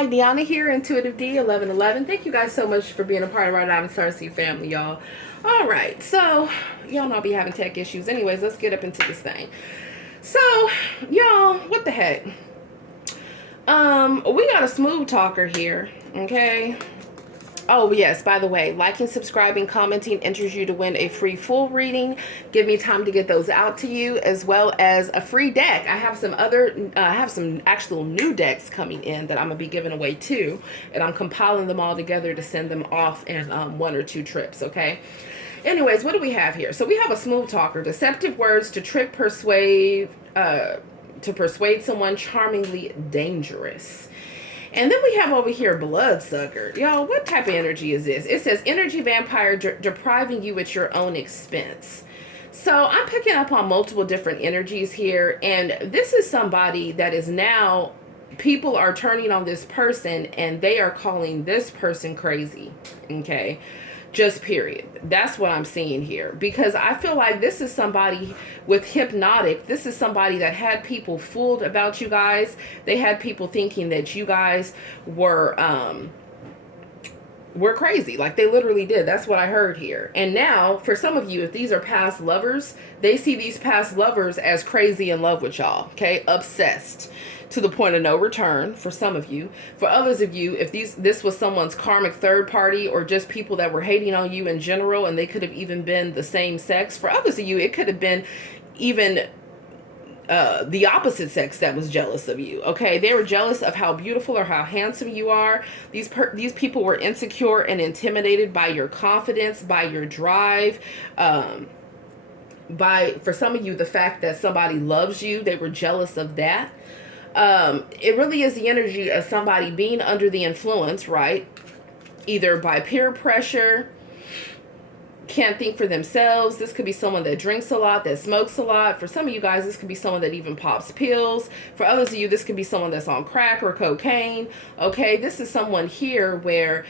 Hi, Dionna here, Intuitive D 1111. Thank you guys so much for being a part of our Diamond Starseed family, y'all. All right, so y'all know I'll be having tech issues. Anyways, let's get up into this thing. So, y'all, what the heck? We got a smooth talker here, okay? Oh, yes, by the way, liking, subscribing, commenting enters you to win a free full reading. Give me time to get those out to you, as well as a free deck. I have some actual new decks coming in that I'm going to be giving away too, and I'm compiling them all together to send them off in 1 or 2 trips, okay? Anyways, what do we have here? So we have a smooth talker, deceptive words to trick, persuade someone, charmingly dangerous. And then we have over here bloodsucker. Y'all, what type of energy is this? It says energy vampire depriving you at your own expense. So I'm picking up on multiple different energies here. And this is somebody that is now, people are turning on this person and they are calling this person crazy. Okay. Just period. That's what I'm seeing here, because I feel like this is somebody with hypnotic. This is somebody that had people fooled about you guys. They had people thinking that you guys were crazy. Like they literally did. That's what I heard here. And now for some of you, if these are past lovers, they see these past lovers as crazy in love with y'all. Okay. Obsessed to the point of no return for some of you. For others of you, if this was someone's karmic third party, or just people that were hating on you in general, and they could have even been the same sex. For others of you, it could have been even the opposite sex that was jealous of you. Okay, they were jealous of how beautiful or how handsome you are. These people were insecure and intimidated by your confidence, by your drive, by, for some of you, the fact that somebody loves you. They were jealous of that. It really is the energy of somebody being under the influence, right? Either by peer pressure, can't think for themselves. This could be someone that drinks a lot, that smokes a lot. For some of you guys, this could be someone that even pops pills. For others of you, this could be someone that's on crack or cocaine. Okay, this is someone here where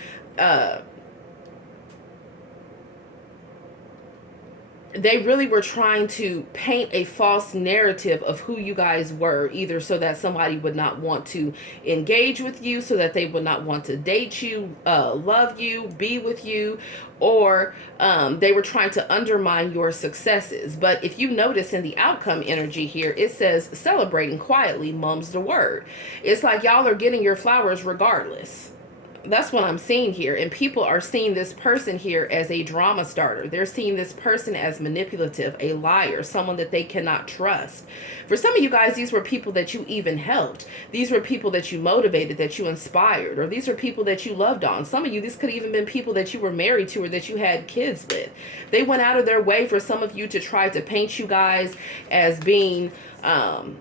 they really were trying to paint a false narrative of who you guys were, either so that somebody would not want to engage with you, so that they would not want to date you, love you, be with you, or they were trying to undermine your successes. But if you notice in the outcome energy here, it says celebrating quietly, mum's the word. It's like y'all are getting your flowers regardless. That's what I'm seeing here. And people are seeing this person here as a drama starter. They're seeing this person as manipulative, a liar, someone that they cannot trust. For some of you guys, these were people that you even helped. These were people that you motivated, that you inspired, or these are people that you loved on. Some of you, these could even been people that you were married to or that you had kids with. They went out of their way for some of you to try to paint you guys as being...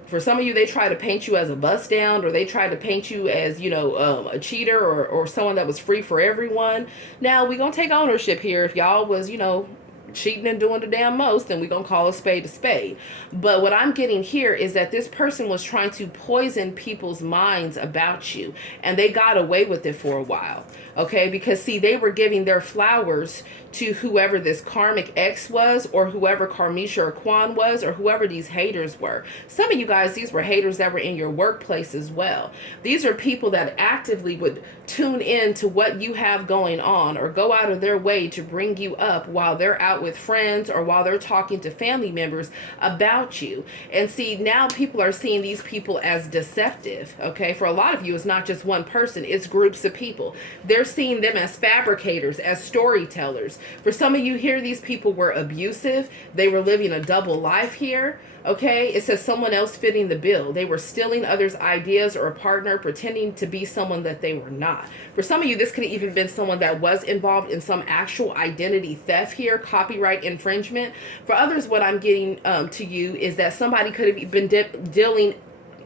for some of you, they try to paint you as a bust down, or they try to paint you as, you know, a cheater, or someone that was free for everyone. Now, we're going to take ownership here. If y'all was, you know, cheating and doing the damn most, then we're going to call a spade a spade. But what I'm getting here is that this person was trying to poison people's minds about you, and they got away with it for a while. Okay, because see, they were giving their flowers to whoever this karmic ex was, or whoever Karmisha or Quan was, or whoever these haters were. Some of you guys, these were haters that were in your workplace as well. These are people that actively would tune in to what you have going on, or go out of their way to bring you up while they're out with friends, or while they're talking to family members about you. And see, now people are seeing these people as deceptive. Okay, for a lot of you, it's not just one person, it's groups of people. They're seeing them as fabricators, as storytellers. For some of you here, these people were abusive. They were living a double life here. Okay, it says someone else fitting the bill. They were stealing others' ideas or a partner, pretending to be someone that they were not. For some of you, this could have even been someone that was involved in some actual identity theft here, copyright infringement. For others, what I'm getting to you is that somebody could have been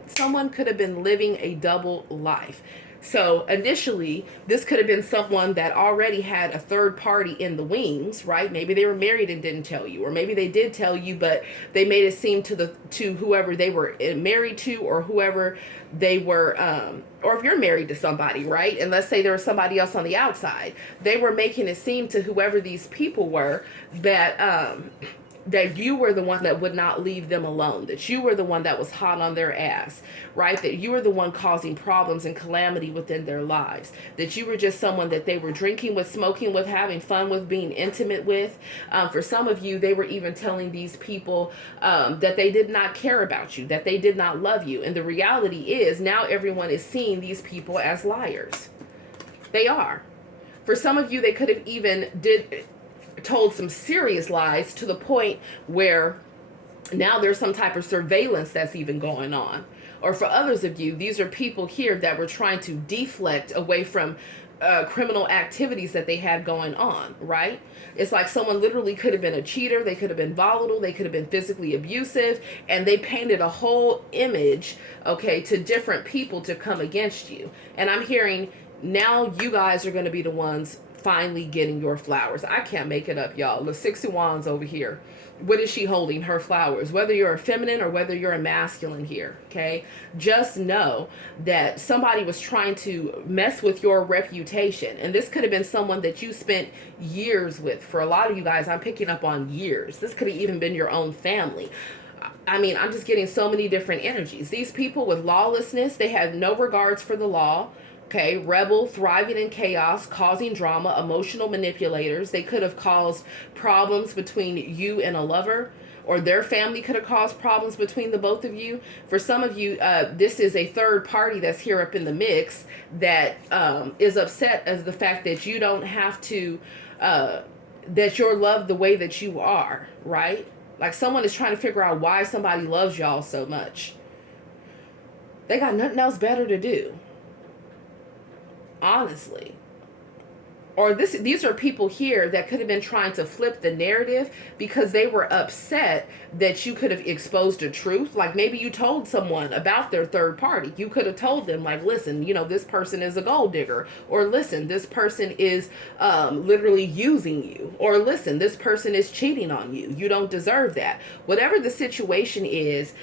someone could have been living a double life. So initially, this could have been someone that already had a third party in the wings, right? Maybe they were married and didn't tell you, or maybe they did tell you, but they made it seem to whoever they were married to, or whoever they were, or if you're married to somebody, right? And let's say there was somebody else on the outside, they were making it seem to whoever these people were that that you were the one that would not leave them alone, that you were the one that was hot on their ass, right? That you were the one causing problems and calamity within their lives, that you were just someone that they were drinking with, smoking with, having fun with, being intimate with. For some of you, they were even telling these people that they did not care about you, that they did not love you. And the reality is now everyone is seeing these people as liars. They are. For some of you, they could have even told some serious lies to the point where now there's some type of surveillance that's even going on. Or for others of you, these are people here that were trying to deflect away from criminal activities that they had going on, right? It's like someone literally could have been a cheater, they could have been volatile, they could have been physically abusive, and they painted a whole image, okay, to different people to come against you. And I'm hearing now you guys are going to be the ones finally getting your flowers. I can't make it up, y'all. The Six of Wands over here. What is she holding? Her flowers. Whether you're a feminine or whether you're a masculine here, okay? Just know that somebody was trying to mess with your reputation. And this could have been someone that you spent years with. For a lot of you guys, I'm picking up on years. This could have even been your own family. I mean, I'm just getting so many different energies. These people with lawlessness, they have no regards for the law. Okay, rebel, thriving in chaos, causing drama, emotional manipulators. They could have caused problems between you and a lover, or their family could have caused problems between the both of you. For some of you, this is a third party that's here up in the mix that is upset as the fact that you don't have to, that you're loved the way that you are, right? Like someone is trying to figure out why somebody loves y'all so much. They got nothing else better to do. Honestly. Or these are people here that could have been trying to flip the narrative because they were upset that you could have exposed the truth. Like maybe you told someone about their third party. You could have told them like, listen, you know, this person is a gold digger. Or listen, this person is literally using you. Or listen, this person is cheating on you. You don't deserve that. Whatever the situation is,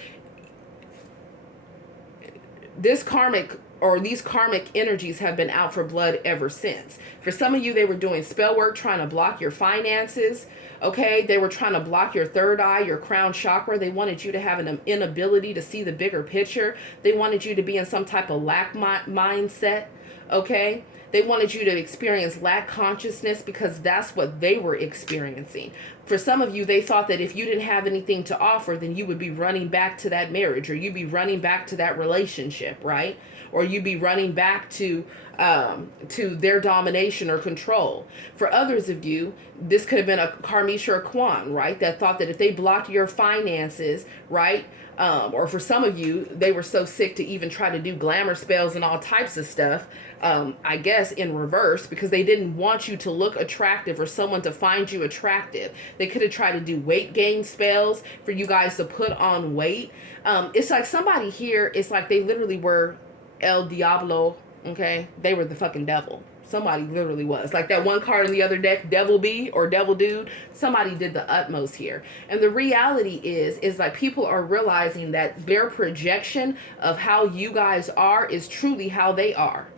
this karmic or these karmic energies have been out for blood ever since. For some of you, they were doing spell work, trying to block your finances. Okay, they were trying to block your third eye, your crown chakra. They wanted you to have an inability to see the bigger picture. They wanted you to be in some type of lack mindset. Okay, they wanted you to experience lack consciousness because that's what they were experiencing. For some of you, they thought that if you didn't have anything to offer, then you would be running back to that marriage, or you'd be running back to that relationship, right? Or you'd be running back to their domination or control. For others of you, this could have been a Karmic or a Quan, right? That thought that if they blocked your finances, right? Or for some of you, they were so sick to even try to do glamour spells and all types of stuff, I guess in reverse, because they didn't want you to look attractive or someone to find you attractive. They could have tried to do weight gain spells for you guys to put on weight. It's like somebody here, it's like they literally were El Diablo, okay? They were the fucking devil. Somebody literally was. Like that one card in the other deck, Devil Bee or Devil Dude, somebody did the utmost here. And the reality is like people are realizing that their projection of how you guys are is truly how they are.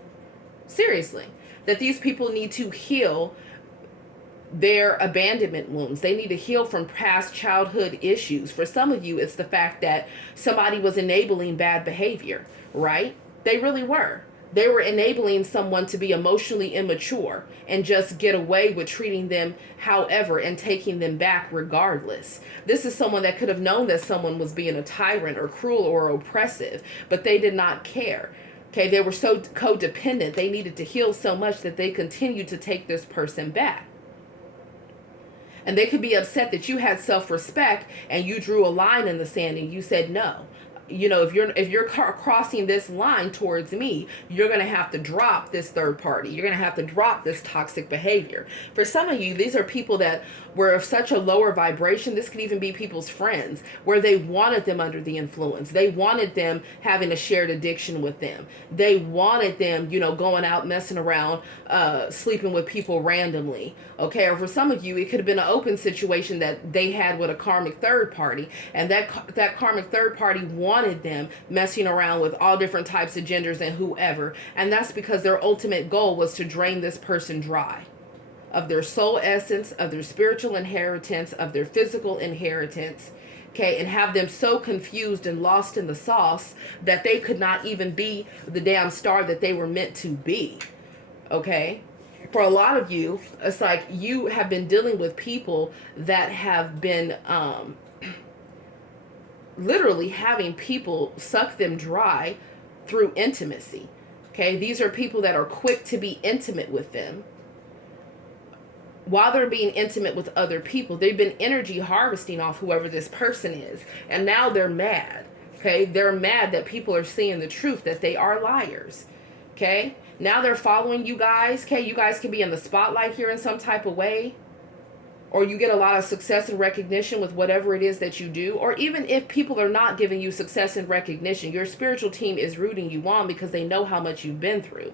Seriously. That these people need to heal their abandonment wounds. They need to heal from past childhood issues. For some of you, it's the fact that somebody was enabling bad behavior, right? They really were. They were enabling someone to be emotionally immature and just get away with treating them however and taking them back regardless. This is someone that could have known that someone was being a tyrant or cruel or oppressive, but they did not care. Okay, they were so codependent. They needed to heal so much that they continued to take this person back. And they could be upset that you had self-respect and you drew a line in the sand and you said no. You know, if you're crossing this line towards me, you're going to have to drop this third party. You're going to have to drop this toxic behavior. For some of you, these are people that were of such a lower vibration. This could even be people's friends where they wanted them under the influence. They wanted them having a shared addiction with them. They wanted them, you know, going out messing around, sleeping with people randomly. Okay, or for some of you, it could have been an open situation that they had with a karmic third party, and that karmic third party wanted them messing around with all different types of genders and whoever, and that's because their ultimate goal was to drain this person dry. of their soul essence, of their spiritual inheritance, of their physical inheritance, okay, and have them so confused and lost in the sauce that they could not even be the damn star that they were meant to be, okay? For a lot of you, it's like you have been dealing with people that have been literally having people suck them dry through intimacy, okay? These are people that are quick to be intimate with them. While they're being intimate with other people, they've been energy harvesting off whoever this person is. And now they're mad, okay? They're mad that people are seeing the truth, that they are liars, okay? Now they're following you guys, okay? You guys can be in the spotlight here in some type of way. Or you get a lot of success and recognition with whatever it is that you do. Or even if people are not giving you success and recognition, your spiritual team is rooting you on because they know how much you've been through,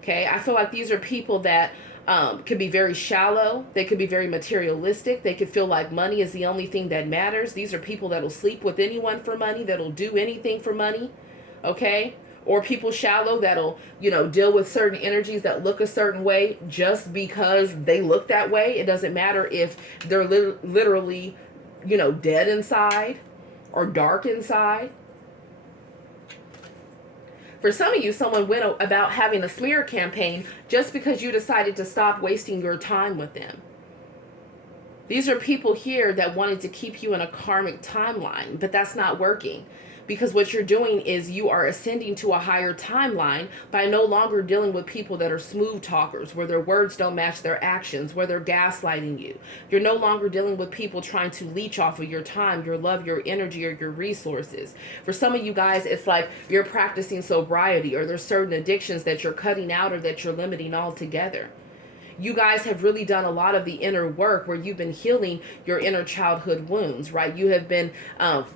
okay? I feel like these are people that could be very shallow. They could be very materialistic. They could feel like money is the only thing that matters. These are people that'll sleep with anyone for money, that'll do anything for money, okay? Or people shallow that'll, you know, deal with certain energies that look a certain way just because they look that way. It doesn't matter if they're literally, you know, dead inside or dark inside. For some of you, someone went about having a smear campaign just because you decided to stop wasting your time with them. These are people here that wanted to keep you in a karmic timeline, but that's not working. Because what you're doing is you are ascending to a higher timeline by no longer dealing with people that are smooth talkers, where their words don't match their actions, where they're gaslighting you. You're no longer dealing with people trying to leech off of your time, your love, your energy, or your resources. For some of you guys, it's like you're practicing sobriety, or there's certain addictions that you're cutting out or that you're limiting altogether. You guys have really done a lot of the inner work where you've been healing your inner childhood wounds, right? You have been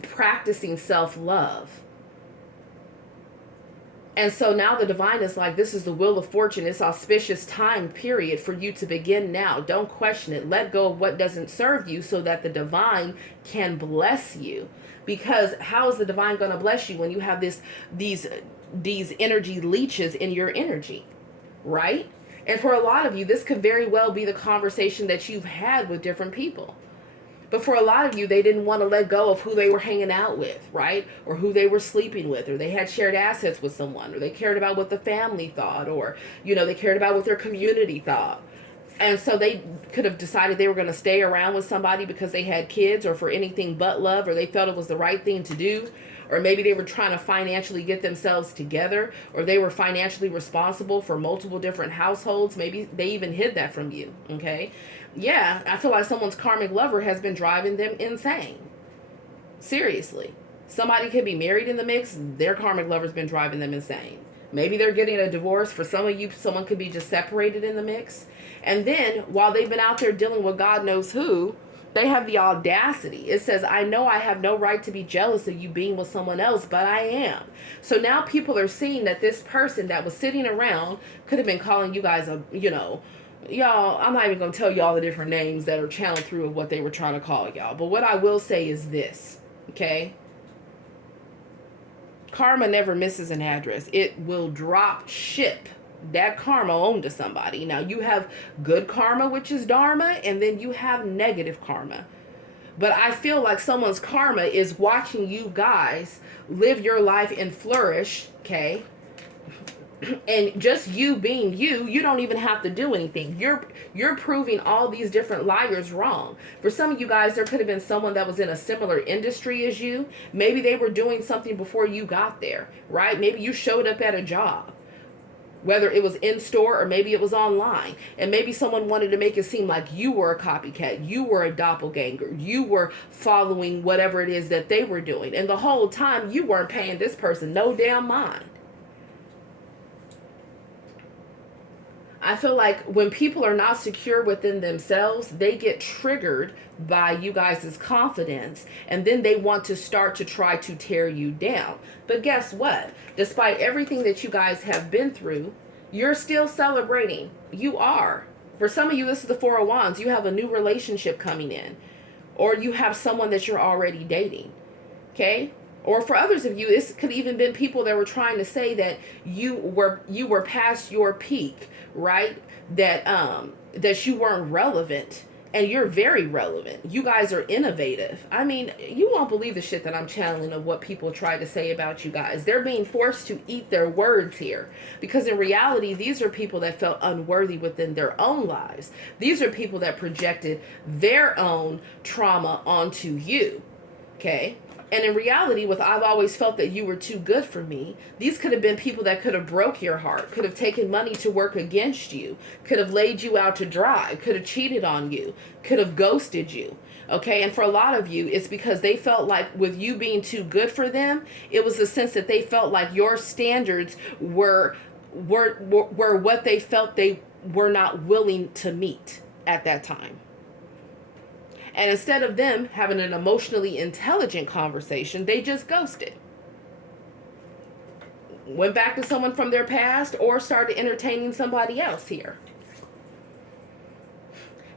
practicing self-love. And so now the divine is like, this is the wheel of fortune. It's auspicious time period for you to begin now. Don't question it. Let go of what doesn't serve you so that the divine can bless you. Because how is the divine going to bless you when you have these energy leeches in your energy, right? And for a lot of you, this could very well be the conversation that you've had with different people. But for a lot of you, they didn't want to let go of who they were hanging out with, right? Or who they were sleeping with, or they had shared assets with someone, or they cared about what the family thought, or, you know, they cared about what their community thought. And so they could have decided they were going to stay around with somebody because they had kids or for anything but love, or they felt it was the right thing to do. Or maybe they were trying to financially get themselves together, or they were financially responsible for multiple different households. Maybe they even hid that from you, okay? Yeah, I feel like someone's karmic lover has been driving them insane. Seriously. Somebody could be married in the mix. Their karmic lover's been driving them insane. Maybe they're getting a divorce. For some of you, someone could be just separated in the mix. And then, while they've been out there dealing with God knows who, they have the audacity. It says, I know I have no right to be jealous of you being with someone else, but I am. So now people are seeing that this person that was sitting around could have been calling you guys a, you know, y'all, I'm not even going to tell you all the different names that are channeled through of what they were trying to call y'all. But what I will say is this, okay? Karma never misses an address. It will drop ship that karma onto somebody. Now you have good karma, which is dharma, and then you have negative karma. But I feel like someone's karma is watching you guys live your life and flourish, okay? And just you being you, you don't even have to do anything. You're proving all these different liars wrong. For some of you guys, there could have been someone that was in a similar industry as you. Maybe they were doing something before you got there, right? Maybe you showed up at a job, whether it was in store or maybe it was online. And maybe someone wanted to make it seem like you were a copycat. You were a doppelganger. You were following whatever it is that they were doing. And the whole time you weren't paying this person no damn mind. I feel like when people are not secure within themselves, they get triggered by you guys' confidence, and then they want to start to try to tear you down. But guess what? Despite everything that you guys have been through, you're still celebrating. You are. For some of you, this is the Four of Wands. You have a new relationship coming in, or you have someone that you're already dating. Okay? Or for others of you, this could even been people that were trying to say that you were past your peak, right? That you weren't relevant, and you're very relevant. You guys are innovative. I mean, you won't believe the shit that I'm channeling of what people try to say about you guys. They're being forced to eat their words here, because in reality, these are people that felt unworthy within their own lives. These are people that projected their own trauma onto you. Okay? And in reality, with I've always felt that you were too good for me, these could have been people that could have broke your heart, could have taken money to work against you, could have laid you out to dry, could have cheated on you, could have ghosted you. Okay, and for a lot of you, it's because they felt like with you being too good for them, it was the sense that they felt like your standards were what they felt they were not willing to meet at that time. And instead of them having an emotionally intelligent conversation, they just ghosted. Went back to someone from their past or started entertaining somebody else here.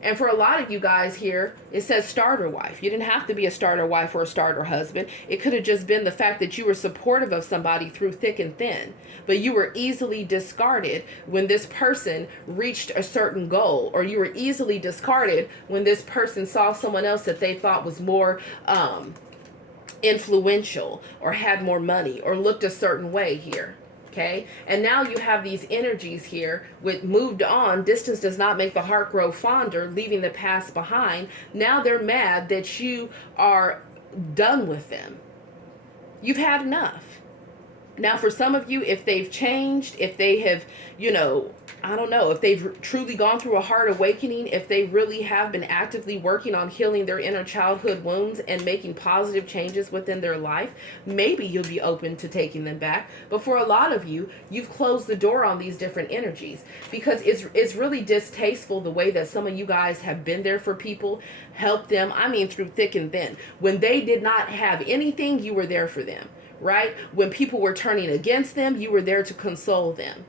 And for a lot of you guys here, it says starter wife. You didn't have to be a starter wife or a starter husband. It could have just been the fact that you were supportive of somebody through thick and thin. But you were easily discarded when this person reached a certain goal. Or you were easily discarded when this person saw someone else that they thought was more influential or had more money or looked a certain way here. Okay, and now you have these energies here with moved on. Distance does not make the heart grow fonder, leaving the past behind. Now they're mad that you are done with them. You've had enough. Now, for some of you, if they've changed, if they have, I don't know, if they've truly gone through a heart awakening, if they really have been actively working on healing their inner childhood wounds and making positive changes within their life, maybe you'll be open to taking them back. But for a lot of you, you've closed the door on these different energies because it's really distasteful the way that some of you guys have been there for people, helped them, through thick and thin. When they did not have anything, you were there for them. Right? When people were turning against them, you were there to console them.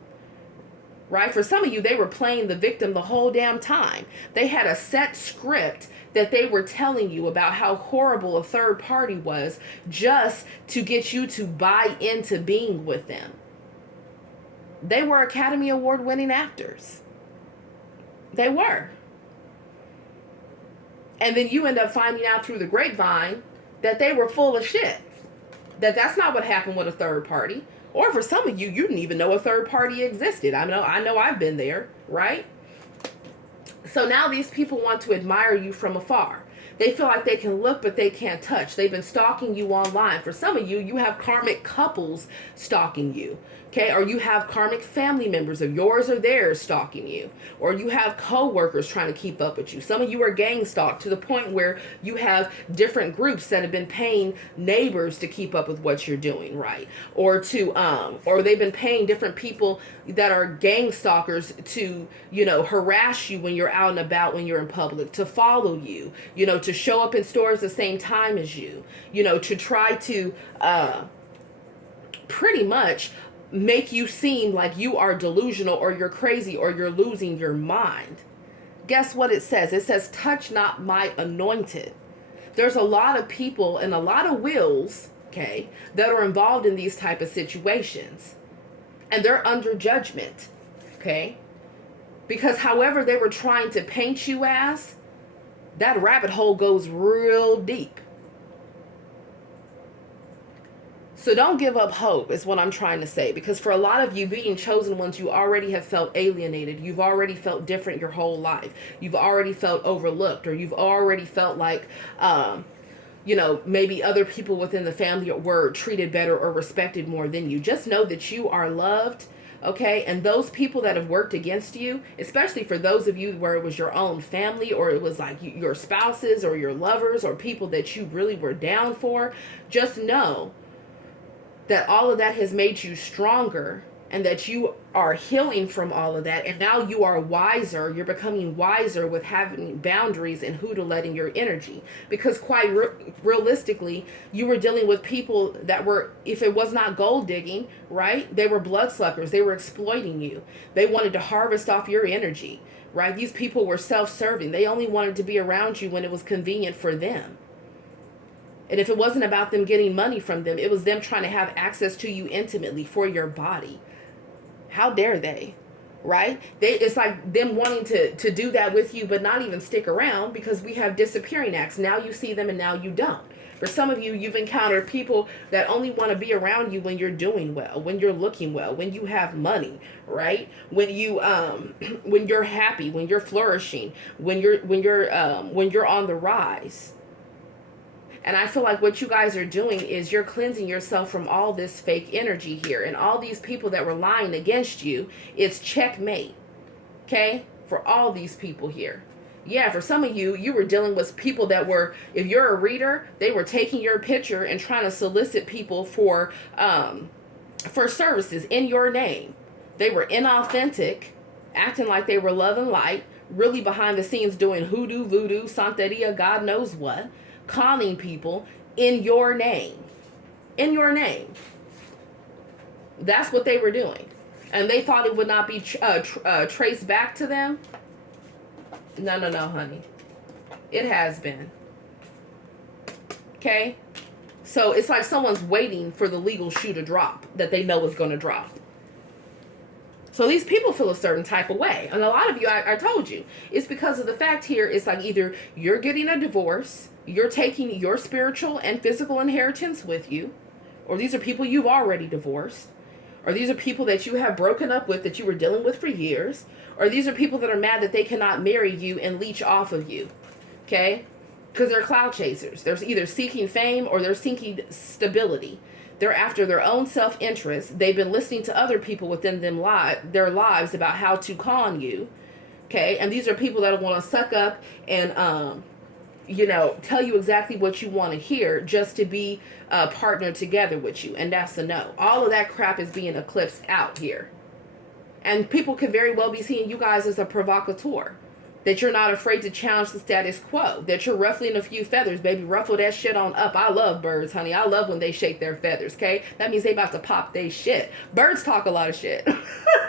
Right? For some of you, they were playing the victim the whole damn time. They had a set script that they were telling you about how horrible a third party was just to get you to buy into being with them. They were Academy Award winning actors. They were. And then you end up finding out through the grapevine that they were full of shit. That's not what happened with a third party. Or for some of you, you didn't even know a third party existed. I know I've been there, right? So now these people want to admire you from afar. They feel like they can look, but they can't touch. They've been stalking you online. For some of you, you have karmic couples stalking you. Okay, or you have karmic family members of yours or theirs stalking you. Or you have co-workers trying to keep up with you. Some of you are gang stalked to the point where you have different groups that have been paying neighbors to keep up with what you're doing, right? Or or they've been paying different people that are gang stalkers to, harass you when you're out and about, when you're in public, to follow you, to show up in stores the same time as you, to try to pretty much make you seem like you are delusional or you're crazy or you're losing your mind. Guess what it says? It says, touch not my anointed. There's a lot of people and a lot of wills, okay, that are involved in these type of situations. And they're under judgment, okay? Because however they were trying to paint you as, that rabbit hole goes real deep. So don't give up hope is what I'm trying to say. Because for a lot of you being chosen ones, you already have felt alienated. You've already felt different your whole life. You've already felt overlooked, or you've already felt like, maybe other people within the family were treated better or respected more than you. Just know that you are loved. Okay, and those people that have worked against you, especially for those of you where it was your own family, or it was like your spouses or your lovers or people that you really were down for, just know that all of that has made you stronger and that you are healing from all of that. And now you are wiser. You're becoming wiser with having boundaries and who to let in your energy. Because quite realistically, you were dealing with people that were, if it was not gold digging, right? They were bloodsuckers. They were exploiting you. They wanted to harvest off your energy, right? These people were self-serving. They only wanted to be around you when it was convenient for them. And if it wasn't about them getting money from them, it was them trying to have access to you intimately for your body. How dare they? Right? It's like them wanting to do that with you, but not even stick around, because we have disappearing acts. Now you see them and now you don't. For some of you, you've encountered people that only want to be around you when you're doing well, when you're looking well, when you have money, right? When you when you're happy, when you're flourishing, when you're on the rise. And I feel like what you guys are doing is you're cleansing yourself from all this fake energy here. And all these people that were lying against you, it's checkmate. Okay? For all these people here. Yeah, for some of you, you were dealing with people that were, if you're a reader, they were taking your picture and trying to solicit people for services in your name. They were inauthentic, acting like they were love and light, really behind the scenes doing hoodoo, voodoo, santeria, God knows what. Calling people in your name. In your name. That's what they were doing. And they thought it would not be traced back to them. No, honey. It has been. Okay? So it's like someone's waiting for the legal shoe to drop that they know is going to drop. So these people feel a certain type of way. And a lot of you, I told you, it's because of the fact here, it's like either you're getting a divorce, you're taking your spiritual and physical inheritance with you, or these are people you've already divorced, or these are people that you have broken up with that you were dealing with for years, or these are people that are mad that they cannot marry you and leech off of you, okay? Because they're cloud chasers. They're either seeking fame or they're seeking stability. They're after their own self-interest. They've been listening to other people within their lives about how to con you, okay? And these are people that want to suck up and, tell you exactly what you want to hear just to be partnered together with you. And that's a no. All of that crap is being eclipsed out here. And people could very well be seeing you guys as a provocateur. That you're not afraid to challenge the status quo. That you're ruffling a few feathers. Baby, ruffle that shit on up. I love birds, honey. I love when they shake their feathers, okay? That means they about to pop they shit. Birds talk a lot of shit.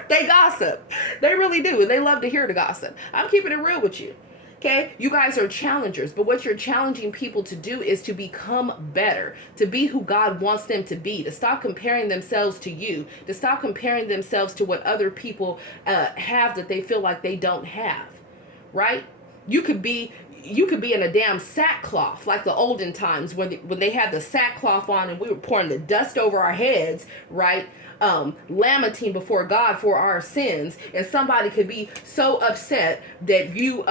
They gossip. They really do. And they love to hear the gossip. I'm keeping it real with you. Okay, you guys are challengers, but what you're challenging people to do is to become better, to be who God wants them to be, to stop comparing themselves to you, to stop comparing themselves to what other people have that they feel like they don't have, right? You could be in a damn sackcloth like the olden times when they had the sackcloth on and we were pouring the dust over our heads, right? Lamenting before God for our sins, and somebody could be so upset that you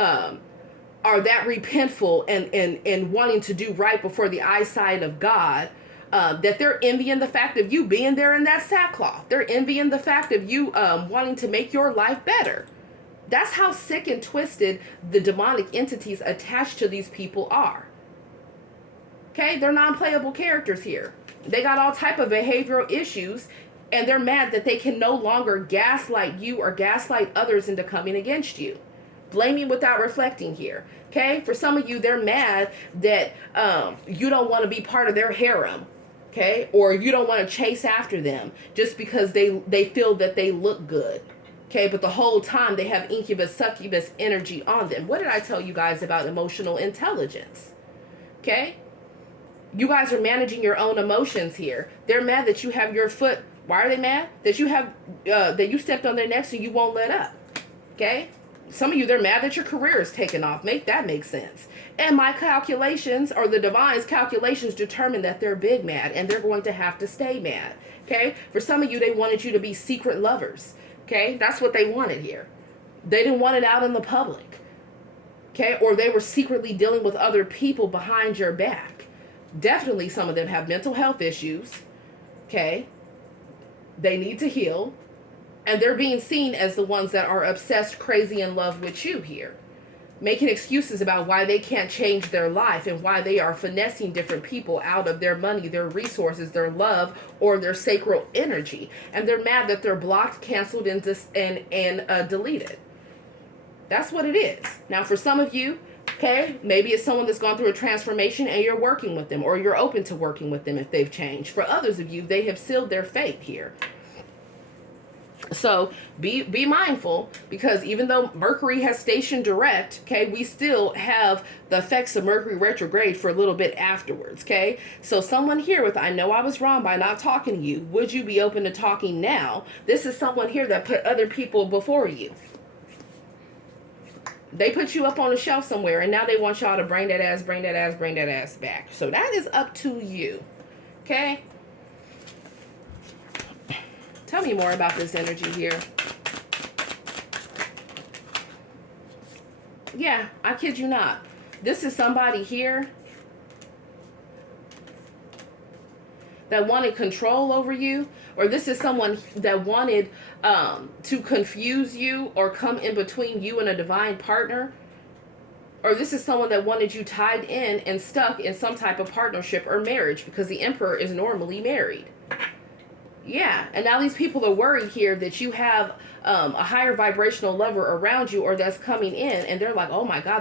are that repentful and wanting to do right before the eyesight of God, that they're envying the fact of you being there in that sackcloth. They're envying the fact of you wanting to make your life better. That's how sick and twisted the demonic entities attached to these people are. Okay, they're non-playable characters here. They got all type of behavioral issues, and they're mad that they can no longer gaslight you or gaslight others into coming against you. Blaming without reflecting here. Okay, for some of you, they're mad that you don't want to be part of their harem. Okay, or you don't want to chase after them just because they feel that they look good. Okay, but the whole time they have incubus, succubus energy on them. What did I tell you guys about emotional intelligence? Okay, you guys are managing your own emotions here. They're mad that you have your foot. Why are they mad? That you have that you stepped on their necks and you won't let up. Okay, some of you, they're mad that your career is taking off. Make that make sense. And my calculations, or the divine's calculations, determine that they're big mad and they're going to have to stay mad. Okay, for some of you, they wanted you to be secret lovers. Okay, that's what they wanted here. They didn't want it out in the public. Okay, or they were secretly dealing with other people behind your back. Definitely some of them have mental health issues. Okay, they need to heal. And they're being seen as the ones that are obsessed, crazy, in love with you here. Making excuses about why they can't change their life and why they are finessing different people out of their money, their resources, their love, or their sacral energy. And they're mad that they're blocked, canceled, and deleted. That's what it is. Now, for some of you, okay, maybe it's someone that's gone through a transformation and you're working with them, or you're open to working with them if they've changed. For others of you, they have sealed their fate here. So be mindful, because even though Mercury has stationed direct, okay, we still have the effects of Mercury retrograde for a little bit afterwards, okay? So someone here with, I know I was wrong by not talking to you. Would you be open to talking now? This is someone here that put other people before you. They put you up on a shelf somewhere, and now they want y'all to bring that ass back. So that is up to you, okay? Tell me more about this energy here. Yeah, I kid you not. This is somebody here that wanted control over you, or this is someone that wanted to confuse you or come in between you and a divine partner, or this is someone that wanted you tied in and stuck in some type of partnership or marriage, because the Emperor is normally married. Yeah, and now these people are worried here that you have a higher vibrational lover around you, or that's coming in, and they're like, oh my God,